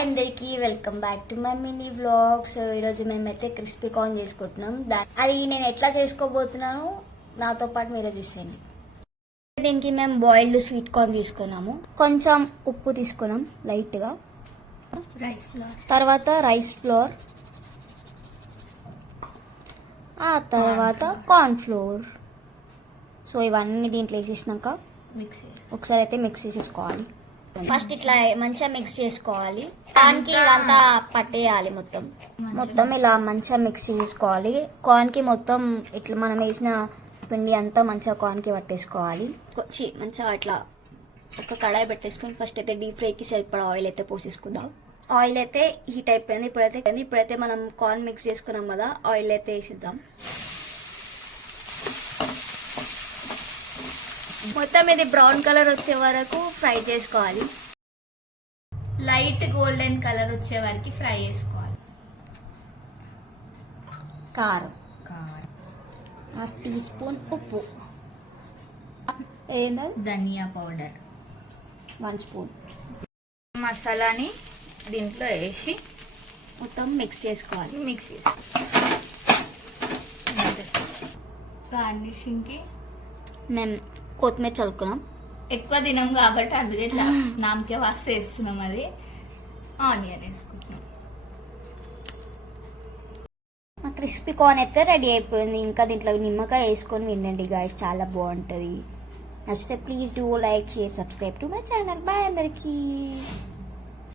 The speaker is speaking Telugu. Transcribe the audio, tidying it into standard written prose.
అందరికి welcome back to my mini vlog. So ఈరోజు మేమైతే క్రిస్పీ కార్న్ చేసుకుంటున్నాం. అది నేను ఎట్లా చేసుకోబోతున్నాను నాతో పాటు మీరే చూసేయండి. దీనికి మేము బాయిల్డ్ స్వీట్ కార్న్ తీసుకున్నాము, కొంచెం ఉప్పు తీసుకున్నాం లైట్గా, రైస్ ఫ్లోర్, తర్వాత రైస్ ఫ్లోర్, ఆ తర్వాత కార్న్ ఫ్లోర్. సో ఇవన్నీ దీంట్లో వేసేసినాక ఒకసారి అయితే మిక్స్ చేసేసుకోవాలి. ఫస్ట్ ఇట్లా మంచిగా మిక్స్ చేసుకోవాలి, కార్న్కి ఇదంతా పట్టేయాలి. మొత్తం ఇలా మంచిగా మిక్స్ చేసుకోవాలి. కార్న్కి మొత్తం ఇట్లా మనం వేసిన పిండి అంతా మంచిగా కార్న్కి పట్టేసుకోవాలి. మంచిగా ఇట్లా ఒక కడాయి పెట్టేసుకొని ఫస్ట్ అయితే డీప్ ఫ్రైకి సరిపడా ఆయిల్ అయితే పోసేసుకుందాం. ఆయిల్ అయితే హీట్ అయిపోయింది. ఇప్పుడైతే మనం కార్న్ మిక్స్ చేసుకున్నాం కదా, ఆయిల్ అయితే వేసిద్దాం. మొత్తం ఇది బ్రౌన్ కలర్ వచ్చే వరకు ఫ్రై చేసుకోవాలి. లైట్ గోల్డెన్ కలర్ వచ్చే వరకు ఫ్రై చేసుకోవాలి. కారం 1/2 టీ స్పూన్, ఉప్పు, ధనియా పౌడర్ 1 స్పూన్, మసాలాని దీంట్లో వేసి మొత్తం మిక్స్ చేసుకోవాలి. గార్నిషింగ్కి మేము కొత్తిమీర చల్లుకున్నాం. ఎక్కువ తినం కాబట్టి అందుకే ఇట్లా నామకే వాస్తే వేస్తున్నాం. అది ఆనియన్ వేసుకుంటున్నాం. మా క్రిస్పీ కార్న్ అయితే రెడీ అయిపోయింది. ఇంకా దీంట్లో నిమ్మకాయ వేసుకొని వినండి గాయస్, చాలా బాగుంటుంది. నచ్చితే please do like, share, subscribe to my channel. Bye అందరికీ.